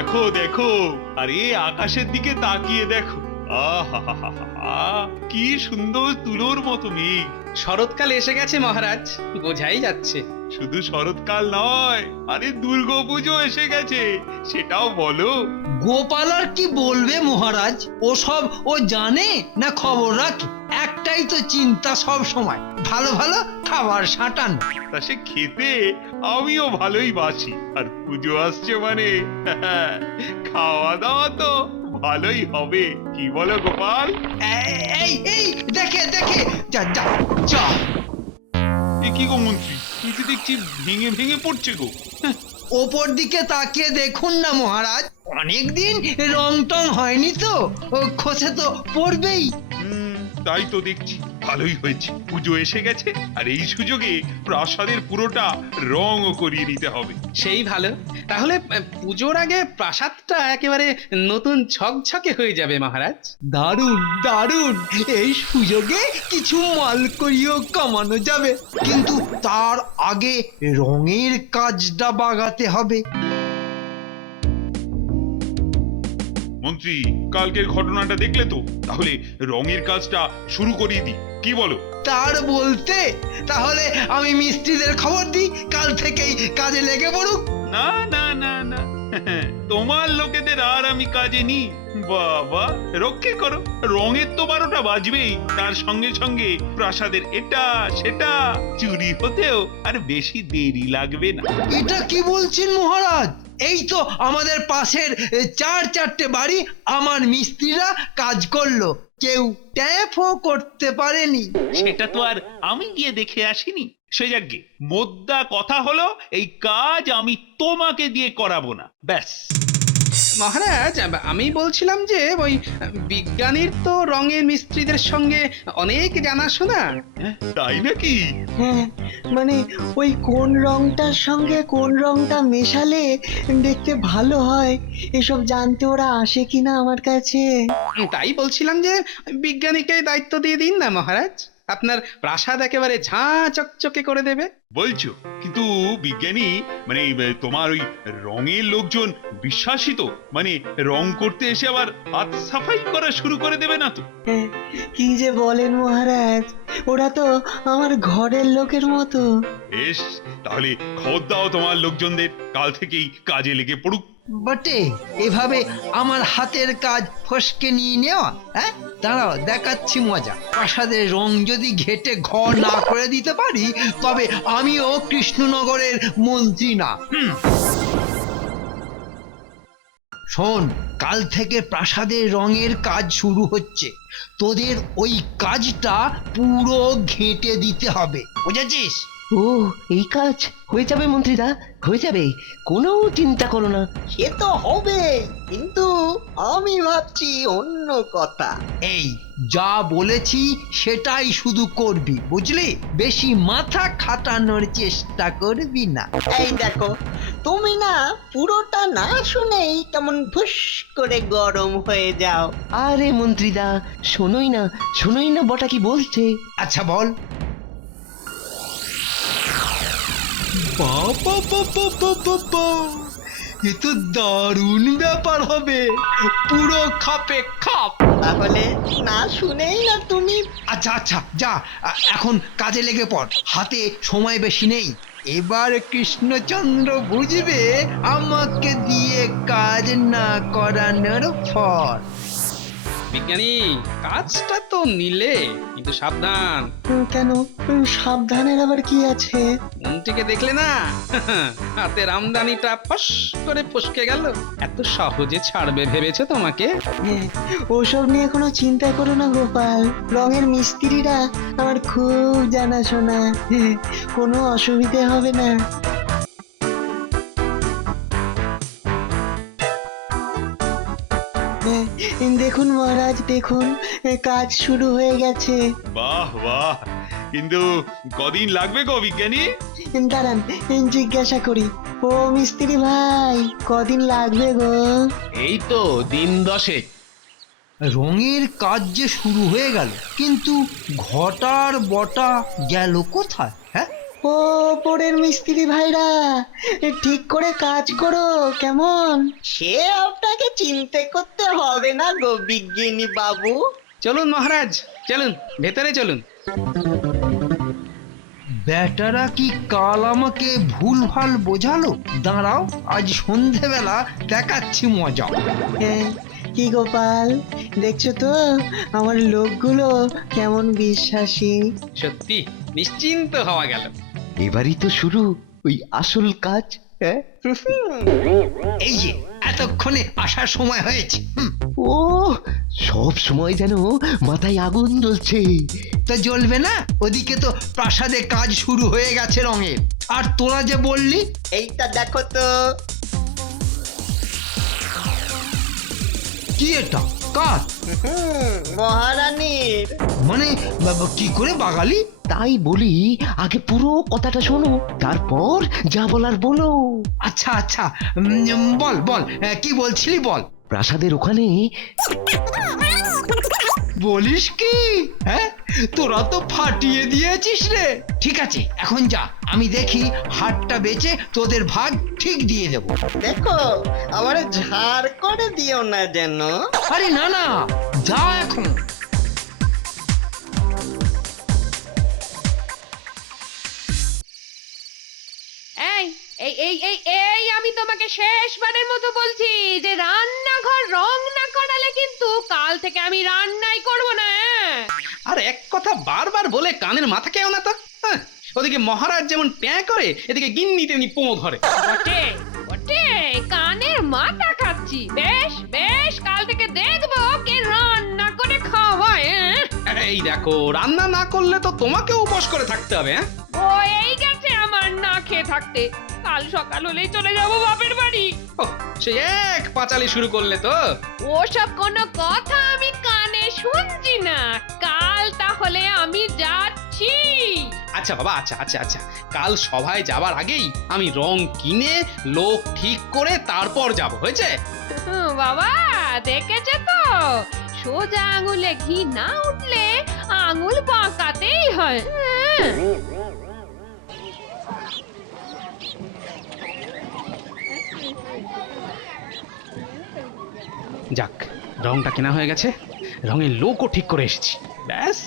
দেখো দেখো, আরে আকাশের দিকে তাকিয়ে দেখো, আহা কি সুন্দর তুলোর মতো মেঘ। শরৎকাল এসে গেছে মহারাজ, বোঝাই যাচ্ছে। শুধু শরৎকাল নয়, আরে দুর্গাপুজো এসে গেছে, সেটাও বলো। গোপাল আর কি বলবে মহারাজ, ও সব ও জানে না খবর রাখে? একটাই তো চিন্তা সব সময়, ভালো ভালো খাবার সাঁটান। তা সে খেতে আমিও ভালোই বাসি, আর পুজো আসছে মানে খাওয়া দাওয়া তো ভালোই হবে, কি বলো গোপাল? এই এই দেখে দেখে, যা যা যা। এ কি গো মন্ত্রী, তুমি তো দেখছি ভেঙে ভেঙে পড়ছে গো। ওপর দিকে তাকিয়ে দেখুন না মহারাজ, অনেকদিন রং টং হয়নি তো, ও খসে তো পড়বেই। তাই তো দেখছি, ভালোই হয়েছে, পুজো এসে গেছে, আর এই সুযোগে প্রাসাদের পুরোটা রঙও করিয়ে নিতে হবে। সেই ভালো, তাহলে পুজোর আগে প্রাসাদটা একেবারে নতুন ঝকঝকে হয়ে যাবে মহারাজ। দারুণ দারুণ, এই সুযোগে কিছু মাল করিও কামানো যাবে, কিন্তু তার আগে রঙের কাজটা বাগাতে হবে। মন্ত্রী, কালকের ঘটনাটা দেখলে তো, তাহলে রঙের কাজটা শুরু করিয়ে দিই, কি বলো? তার বলতে, তাহলে আমি মিস্ত্রিদের খবর দিই, কাল থেকেই কাজে লেগে পড়ুক। না না না না, তোমার লোকেদের আর আমি কাজে নি। বাবা, রক্ষে করো, রঙের তো 12টা বাজবেই, তার সঙ্গে সঙ্গে প্রাসাদের এটা সেটা চুরি হতেও আর বেশি দেরি লাগবে না। এটা কি বলছেন মহারাজ? এই তো আমাদের পাশের 4-4টে বাড়ি আমার মিস্ত্রিরা কাজ করলো, কেউ ট্যাপও করতে পারেনি। সেটা তো আর আমি গিয়ে দেখে আসিনি। সে যাকে মোদ্দা কথা হলো, এই কাজ আমি তোমাকে দিয়ে করাবো না, ব্যাস। মহারাজ, আমি বলছিলাম যে ওই বিজ্ঞানীর তো রঙের মিস্ত্রিদের সঙ্গে অনেক জানাশোনা। তাই নাকি? হ্যাঁ, মানে ওই কোন রংটার সঙ্গে কোন রংটা মেশালে দেখতে ভালো হয় এসব জানতে ওরা আসে কিনা আমার কাছে। তাই বলছিলাম যে বিজ্ঞানীকে দায়িত্ব দিয়ে দিন না মহারাজ, আপনার প্রাসাদ একেবারে ঝাঁ চকচকে করে দেবে। বলছো, কিন্তু বিজ্ঞানী মানে তোমার ওই রঙের লোকজন বিশ্বাসী তো, মানে রং করতে এসে আবার হাত সাফাই করা শুরু করে দেবে না তো? হ্যাঁ, কি যে বলেন মহারাজ, ওরা তো আমার ঘরের লোকের মতো। বেশ, তাহলে খবর দাও তোমার লোকজনদের, কাল থেকেই কাজে লেগে পড়ুক। বটে, এভাবে আমার হাতের কাজ ফসকে নিয়ে নেওয়া? হ্যাঁ, দাঁড়াও দেখাচ্ছি মজা। প্রাসাদের রং যদি ঘেটে ঘর না করে দিতে পারি, তবে আমিও কৃষ্ণনগরের মন্ত্রী না। শোন, কাল থেকে প্রাসাদের রঙের কাজ শুরু হচ্ছে, তোদের ওই কাজটা পুরো ঘেঁটে দিতে হবে, বুঝেছিস? ও, এই কাজ হয়ে যাবে মন্ত্রীদা, হয়ে যাবে, কোনো চিন্তা করো না। সে তো হবে, কিন্তু আমি ভাবছি অন্য কথা। এই যা বলেছি সেটাই শুধু করবি, বুঝলি? বেশি মাথা খাটানোর চেষ্টা করবি না। এই দেখো, তুমি না পুরোটা না শুনেই কেমন ফুস করে গরম হয়ে যাও। আরে মন্ত্রীদা, শোনোই না বটা কি বলছে। আচ্ছা বল। বাবা বাবা বাবা বা, এ তো দারুণ ব্যাপার হবে, পুরো খাপে খাপ। তাহলে না শুনেই না তুমি। আচ্ছা আচ্ছা, যা এখন কাজে লেগে পড়, হাতে সময় বেশি নেই। এবার কৃষ্ণচন্দ্র বুঝবে আমাকে দিয়ে কাজ না করানোর ফল। বিজ্ঞানী, কাজটা তো নিলে, কিন্তু সাবধান। কেন, সাবধানের আবার কি আছে? মন্ত্রীকে দেখলে না, হাতের আমদানিটা ফস করে ফসকে গেল। এত সহজে ছাড়বে ভেবেছে তোমাকে? হ্যাঁ, ওসব নিয়ে কোনো চিন্তা করো না গোপাল, রঙের মিস্ত্রিরা আমার খুব জানাশোনা, কোনো অসুবিধে হবে না। দেখুন মহারাজ, দেখুন কাজ শুরু হয়ে গেছে। বাহ বাহ, কিন্তু কদিন লাগবে গো বিজ্ঞানী? দাঁড়ান, জিজ্ঞাসা করি। ও মিস্ত্রি ভাই, কদিন লাগবে গো? এই তো দিন 10। রঙের কাজ যে শুরু হয়ে গেল, কিন্তু ঘটার বটা গেল কোথায়? হ্যাঁ, ও ওপরের মিস্ত্রি ভাইরা, ঠিক করে কাজ করো কেমন? সে আপনাকে চিন্তা করতে হবে না গো বিজ্ঞানী বাবু। চলুন মহারাজ, চলুন ভেতরে চলুন। বেটারা কি কাল আমাকে ভুলভাল বোঝালো? দাঁড়াও, আজ সন্ধেবেলা দেখাচ্ছি মজা। কি গোপাল, দেখছো তো আমার লোকগুলো কেমন বিশ্বাসী? সত্যি নিশ্চিন্ত হওয়া গেল। এবারই তো শুরু ওই আসল কাজ। হ্যাঁ, এই যে এতক্ষণে আসার সময় হয়েছে। ও সব সময় যেন মাথায় আগুন জ্বলছে। তা জ্বলবে না? ওদিকে তো প্রাসাদে কাজ শুরু হয়ে গেছে রঙের। আর তোরা যে বললি এইটা দেখো তো। কি এটা? কাজ মহারানীর। মানে কি করে বাগালি? তাই বলি আগে পুরো কথাটা শোনো, তারপর যা বলার বলো। আচ্ছা আচ্ছা, বল বল, কি বলছিলি বল। প্রাসাদের ওখানে বলিস কি? হ্যাঁ, তোরা তো ফাটিয়ে দিয়েছিস রে। ঠিক আছে, এখন যা, আমি দেখি হাটটা বেচে তোদের ভাগ ঠিক দিয়ে দেব। দেখো আবার ঝাড় করে দিও না যেন। আরে না না, যা এখন। এই এই এই এই এই আমি তোমাকে শেষবারের মতো বলছি যে রান্নাঘর রং না করালে কিন্তু কাল থেকে আমি রান্নাই করব না। আর এক কথা বারবার বলে কানের মাথা কেউ না তো। হ্যাঁ, ওদিকে মহারাজ যেমন প্যাঁ করে, এদিকে গিন্নি তেমনি পো ধরে। বটে বটে, কানের মাথা খাচ্ছি। বেশ বেশ, কাল থেকে দেখবো কে রান্না করে খাওয়ায়। এই দেখো, রান্না না করলে তো তোমাকে উপোস করে থাকতে হবে। হ্যাঁ, ও এই গেছে আমার না খেয়ে থাকতে। কাল সকাল হলেই চলে যাবো বাপের বাড়ি। ওহ, সে এক পাঁচালি শুরু করলে তো। ওসব কোনো কথা আমি কানে শুনছি না। কাল তাহলে আমি যাচ্ছি। আচ্ছা বাবা, আচ্ছা আচ্ছা আচ্ছা, কাল সভায় যাবার আগেই আমি রং কিনে লোক ঠিক করে তারপর যাব, হয়েছে? বাবা দেখেছে তো, সোজা আঙুলে ঘি না উঠলে আঙুল বাঁকাতেই হয়। যাক, রংটা কেনা হয়ে গেছে, রঙের লোকও ঠিক করে এসেছি। ব্যাস,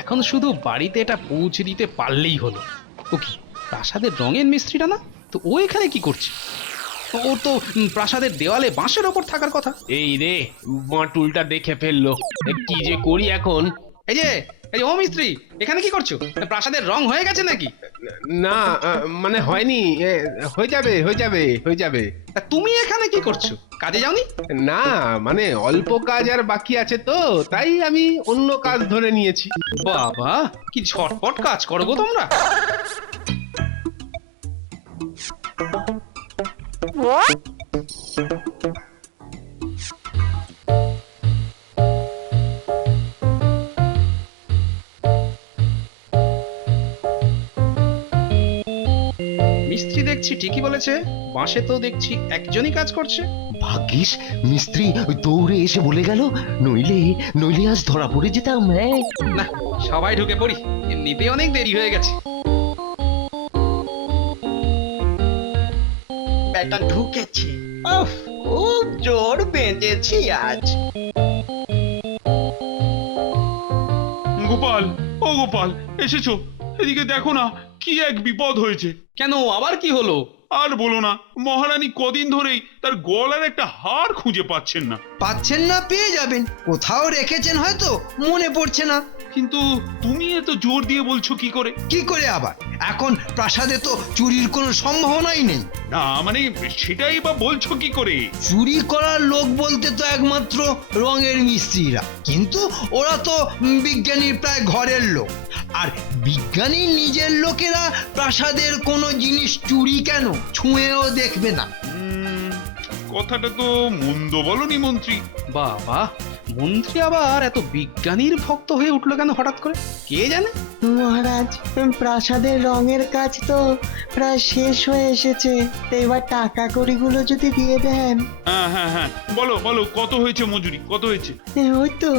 এখন শুধু বাড়িতে এটা পৌঁছে দিতে পারলেই হলো। ও কি প্রাসাদের রঙের মিস্ত্রিটা না? তো ও এখানে কি করছে? ও তো প্রাসাদের দেওয়ালে বাঁশের ওপর থাকার কথা। এই রে, বাঁটুলটা দেখে ফেললো। কি যে করি এখন? এই যে ও মিস্ত্রি, এখানে কি করছো? প্রাসাদের রং হয়ে গেছে নাকি? না, মানে হয়নি। হয়ে যাবে হয়ে যাবে হয়ে যাবে। তা তুমি এখানে কি করছো? কাজে যাওনি? না, মানে অল্প কাজ আর বাকি আছে তো, তাই আমি অন্য কাজ ধরে নিয়েছি। বাবা, কি ঝটপট কাজ করো গো তোমরা। মিস্ত্রি দেখছি ঠিকই বলেছে, বাঁশে তো দেখছি একজনই কাজ করছে। ভাগ্যিস মিস্ত্রি ওই দৌড়ে এসে বলে গেল, নইলে নইলে আজ ধরা পড়ে যেতাম। হ্যাঁ, না, সবাই ঢুকে পড়ি, এমনিতে অনেক দেরি হয়ে গেছে। বেটা ঢুকেছে। উফ, খুব জোর বেঁধেছি আজ। গোপাল, ও গোপাল, এসেছো? এদিকে দেখো না, কি এক বিপদ হয়েছে। কেন, আবার কি হলো? আর বলো না, মহারানী কদিন ধরেই তার গলার একটা হার খুঁজে পাচ্ছেন না। পাচ্ছেন না, পেয়ে যাবেন। কোথাও রেখেছেন হয়তো, মনে পড়ছে না। কিন্তু তুমি এত জোর দিয়ে বলছো কি করে? কি করে আবার? এখন প্রাসাদে তো চুরির কোনো সম্ভাবনাই নেই। না মানে সেটাই বা বলছো কি করে? চুরি করার লোক বলতে তো একমাত্র রঙের মিস্ত্রিরা, কিন্তু ওরা তো বিজ্ঞানীর প্রায় ঘরের লোক। আর বিজ্ঞানীর নিজের লোকেরা প্রাসাদের কোনো জিনিস চুরি কেন, ছুঁয়েও দেখবে না। কথাটা তো মন্দ বলনি মন্ত্রী। বাবা, মন্ত্রী আবার এত বিজ্ঞানীর ভক্ত হয়ে উঠলো কেন হঠাৎ করে, কে জানে? মহারাজ প্রাসাদের রঙের কাজ তো প্রায় শেষ হয়ে এসেছে, এবার টাকা কড়িগুলো যদি দিয়ে দেন। হ্যাঁ হ্যাঁ হ্যাঁ, বলো বলো, কত হয়েছে মজুরি, কত হয়েছে? ওই তো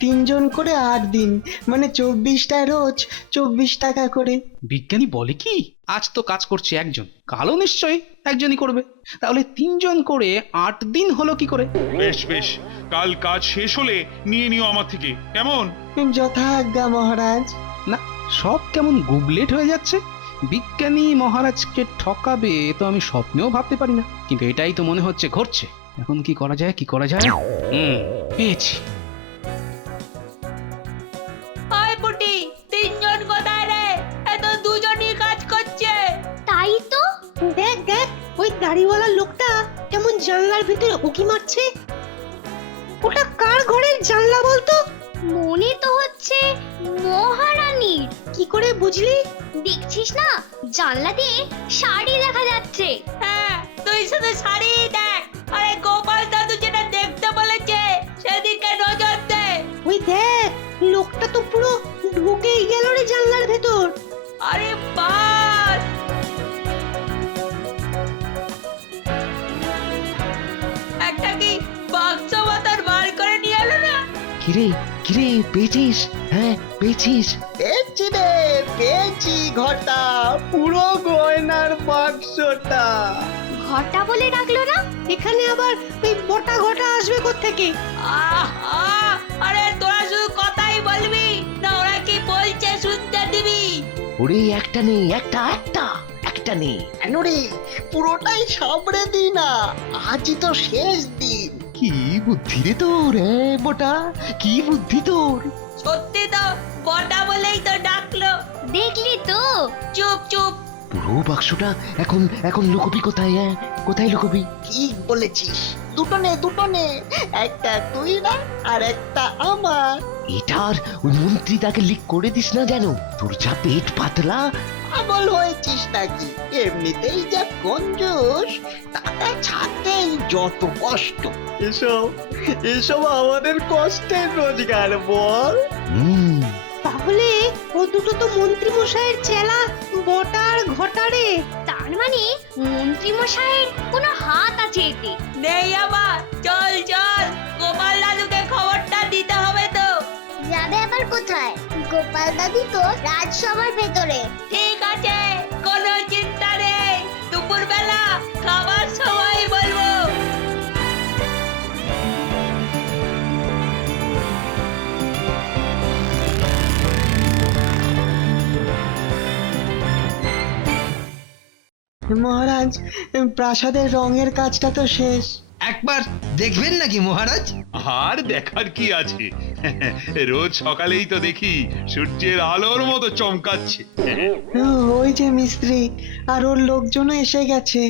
3 জন করে 8 দিন, মানে 24টায় রোজ 24 টাকা করে। বিজ্ঞানী বলে কি? আজ তো কাজ করছে একজন, কালও নিশ্চয়ই একজনই করবে। তাহলে 3 জন করে 8 দিন হলো কি করে? বেশ বেশ, কাল কাজ শেষ হলে নিয়ে নিও আমার থেকে, কেমন? যথাজ্ঞা মহারাজ। না, সব কেমন গুবলেট হয়ে যাচ্ছে। বিজ্ঞানী মহারাজকে ঠকাবে তো আমি স্বপ্নেও ভাবতে পারি না, কিন্তু এটাই তো মনে হচ্ছে ঘটছে। এখন কি করা যায়, কি করা যায়? পেয়েছি। ওই পুটি, 3 জন কোথায় রে? এ তো 2 জনই কাজ করছে। তাই তো, দেখ দেখ ওই দাড়িওয়ালা লোকটা কেমন জানলার ভিতরে উকি মারছে। ওটা কার ঘরের জানলা বলতো? মনে তো হচ্ছে মহারানীর। কি করে বুঝলি? দেখছিস না, জানলা দিয়ে শাড়ি দেখা যাচ্ছে। হ্যাঁ, তুই শুধু শাড়ি দেখ। আরে গোপাল দাদু যেটা দেখতে বলেছে সেদিকে নজর দে। ওই দেখ, লোকটা তো পুরো ঢুকেই গেল রে জানলার ভেতর। আরে বাস, একটা কি বাক্স মতন বার করে নিয়ে এলো না? কিরে কিরে, পেয়েছিস? হ্যাঁ পেয়েছিস? পেয়েছি রে, পেয়েছি ঘটা, পুরো গয়নার বাক্সটা। ঘটা বলে ডাকলো না? এখানে আবার ওই বটা ঘটা আসবে কোত্থেকে? আহ আহ, আরে তোরা শুধু কথাই বলবি না, ওরা কি বলছে শুনতে দিবি? ওরে একটা নেই, একটা নেই। কেন রে, পুরোটাই সাবড়ে দি না, আজই তো শেষ দিন। কি বুদ্ধি রে তোর, হ্যাঁ বটা, কি বুদ্ধি তোর। সত্যি তো বটা বলেই তো ডাকলো। দেখলি তো? চুপ চুপ। পুরো বাক্সটা এখন এখন লুকোবি কোথায়? হ্যাঁ কোথায় লুকোবি? ঠিক বলেছিস, দুটো নে, একটা তুই না আর একটা আমার। এটার ওই মন্ত্রী তাকে লিক করে দিস না যেন, তোর যা পেট পাতলা। পাগল হয়েছিস নাকি? এমনিতেই যা কঞ্জুস, টাকা ছাড়তেই যত কষ্ট। এসব এসব আমাদের কষ্টের রোজগার বল। হুম, তাহলে ও দুটো তো মন্ত্রী মশাইয়ের চেলা বটার ঘটারে। তার মানে মন্ত্রী মশাইয়ের কোনো হাত আছে এতে। নেই আবার, চল চল, গোপাল দাদুকে খবরটা দিতে হবে তো। যাবে আবার কোথায়? গোপাল দাদু তো রাজসভার ভেতরে। ঠিক আছে, কোনো চিন্তা নেই, দুপুরবেলা খাবার সময় বলবো। মহারাজ প্রাসাদের রঙের কাজটা তো শেষ। একবার দেখবেন নাকি মহারাজ? আর দেখার কি আছে, রোজ সকালেই তো দেখি সূর্যের আলোর মতো চমকাচ্ছে। ওই যে মিস্ত্রি আর ওর লোকজনও এসে গেছে।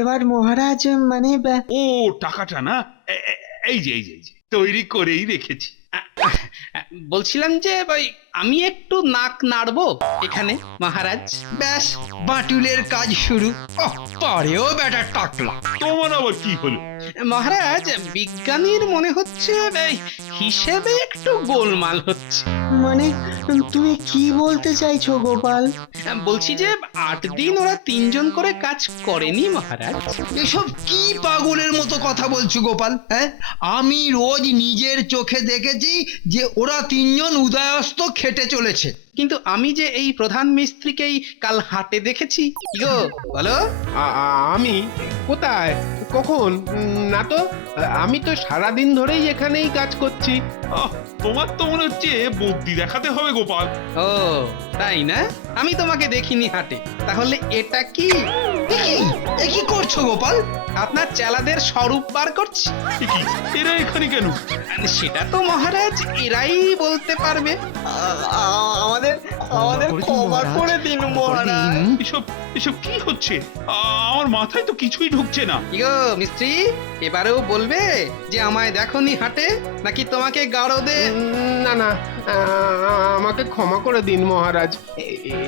এবার মহারাজ মানে ও টাকাটা না, এই যে তৈরি করেই রেখেছি। বলছিলাম যে ভাই, আমি একটু নাক নাড়বো এখানে মহারাজ। ব্যাস, বাটুলের কাজ শুরু। পরেও বেটা টাকলা। তোমার আবার কি হলো? মহারাজ, বিজ্ঞানীর মনে হচ্ছে এই হিসেবে একটু গোলমাল হচ্ছে। মানে তুমি কি বলতে চাইছো গোপাল? বলছি যে 8 দিন ওরা 3 জন করে কাজ করেনি মহারাজ। এসব কি পাগলের মতো কথা বলছো গোপাল? হ্যাঁ, আমি রোজ নিজের চোখে দেখেছি যে ওরা 3 জন উদয়স্ত খেটে চলেছে। কিন্তু আমি যে এই প্রধান মিস্ত্রিকেই কাল হাটে দেখেছি। কি গো বলো? আমি কোথায়, কখন? না তো, আমি তো সারাদিন ধরেই এখানেই কাজ করছি। তোমার তো মনে হচ্ছে বুদ্ধি দেখাতে হবে গোপাল। ও তাই না? আমি তোমাকে দেখিনি হাটে। তাহলে এটা কি? এ কি করছো গোপাল? আপনার চেলাদের স্বরূপ বার করছি। এ কি, এরা এখানে কেন? সেটা তো মহারাজ এরাই বলতে পারবে। আমাদের আমাদের ক্ষমা করে দিন মহারাজ। এসব এসব কি হচ্ছে? আমার মাথায় তো কিছুই ঢুকছে না। কি গো মিস্ত্রি, এবারেও বলবে যে আমায় দেখনি হাটে, নাকি তোমাকে গাড়ো দে? না না, আমাকে ক্ষমা করে দিন মহারাজ।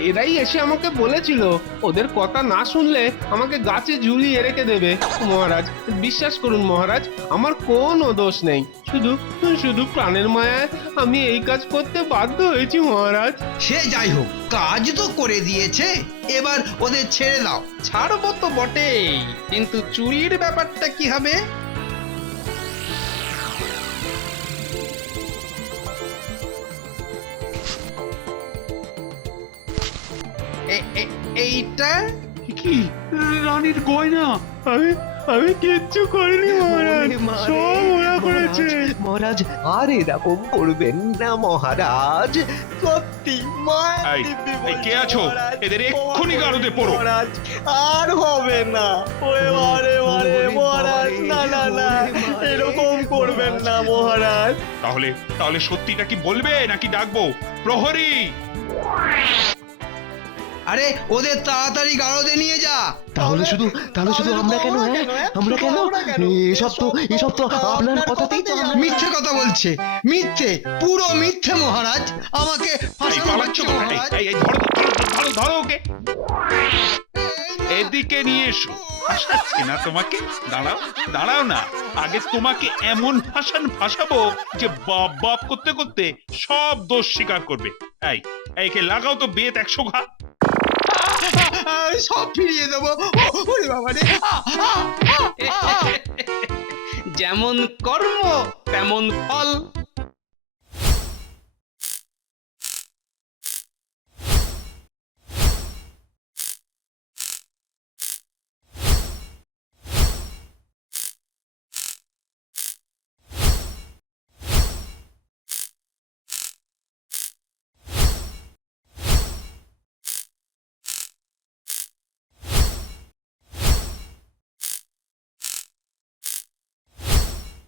এরাই এসে আমাকে বলেছিল ওদের কথা না শুনলে আমাকে গাছে ঝুলিয়ে রেখে দেবে। মহারাজ বিশ্বাস করুন মহারাজ, আমার কোনো দোষ নেই, শুধু শুধু প্রাণের মায়ায় আমি এই কাজ করতে বাধ্য হয়েছি মহারাজ। সে যাই হোক, কাজ তো করে দিয়েছে, এবার ওদের ছেড়ে দাও। ছাড়বো তো বটেই, কিন্তু চুরির ব্যাপারটা কি হবে? এইটা কি রানীর গয়না? আমি আমি কিচ্ছু করিনি মহারাজ, সব ওরা করেছে। মহারাজ আর এরকম করবেন না মহারাজ। সত্যি এই, এই কে আছো? এদের এক্ষুনি গারদে পড়ো। আর হবে না। ওরে বারে বারে মহারাজ, না না না, এরকম করবেন না মহারাজ। তাহলে তাহলে সত্যিটা কি বলবে নাকি ডাকবো প্রহরী? আরে ওদের তাড়াতাড়ি গারদে নিয়ে যা। তাহলে শুধু আমরা কেন? আমরা কেন? এসব তো আপনার কথাতেই তো আমরা- মিথ্যে কথা বলছে, মিথ্যে, পুরো মিথ্যে মহারাজ। আমাকে এই ফাঁসানো পালাচ্ছ হচ্ছে কোথায়? মহারাজ। এই ধরো ধরো ধরো ধরো ওকে, এদিকে নিয়ে এসো। ফাঁসাচ্ছি না তোমাকে, দাঁড়াও দাঁড়াও না, আগে তোমাকে এমন ফাঁসাবো যে বাপ বাপ করতে করতে সব দোষ স্বীকার করবে। এইকে লাগাও তো বেত 100 ঘা। সব ফিরিয়ে দেবো। ওরে বাবা রে, যেমন কর্ম তেমন ফল।